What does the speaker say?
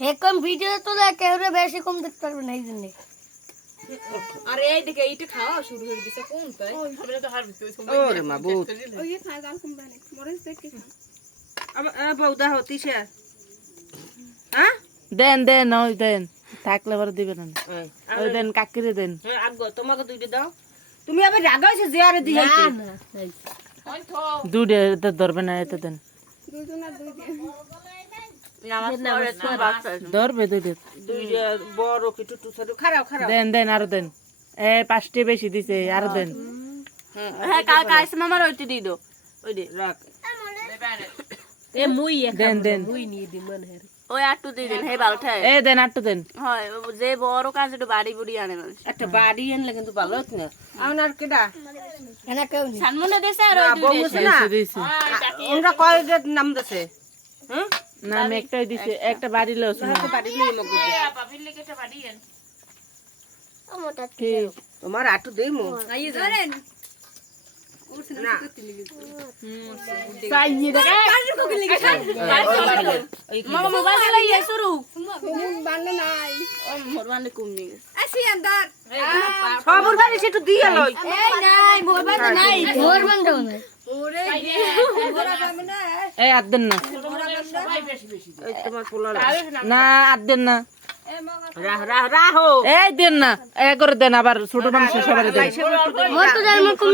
এখন ভিডিও তোলা কেউ বেশি কম দেখতে পারবে না এই জন্য। আরে এইদিকে এইটা খাওয়া শুরু হয়ে গেছে কোন তাই ওরে মা বহুত ওই যে খায় গাল কম বানে মরেস দেখে খা। अब বউদা হতি সে হ্যাঁ দেন দেন ওই দেন থাকলে পরে দিবেন না ওই দেন কাকিরে দেন আগো তোমাকে দুইটা দাও তুমি আবার রাগাইছো যে আরে দিয়ে না না দুইটা এতে ধরবে না এতে দেন দুইজন আর দুই দিয়ে ধরবে দুইটা দুইটা বড় কি টুটু ছোট খারাপ খারাপ দেন দেন আরো দেন এ 5টি বেশি দিছে আরো দেন হ্যাঁ কাকা এসে মামার ওইটি দি দাও ওই দে রাখ এ মুই দেন দেন ওই আটটু দি দেন হে ভালো ঠায় এ দেন আটটু দেন হয় যে বড় কাজ একটু বাড়ি বুড়ি আনে মানুষ একটা বাড়ি আনলে কিন্তু ভালো হতো না আমার কেডা এনা কেউ নেই। সানমুনে দেশে আর ওই বউ দুই আছে না দিছে ওরা কয় যে নাম দেছে হ্যাঁ না আমি একটাই দিছি একটা বাড়ি লস না বাড়ি নিয়ে মগ ঠিক তোমার আটু দেই মো ধরেন না মামা মোবাইল দিলে ইয়ে শুরু তুমি বানে নাই মোর মানে কমনি গেছে আসি আন্দার খবর বাড়ি সেটু দিয়ে লই এই নাই ভোর বানে নাই ভোর বান্ধাও নাই। ওরে ভোরা বানে না এই আট দেন না এই তোমার পোলা না আট দেন না রাহ রাহ রাহো এই দেন না এ করে দেন আবার ছোট মানুষ সবাই দেন মোর তো জানো কম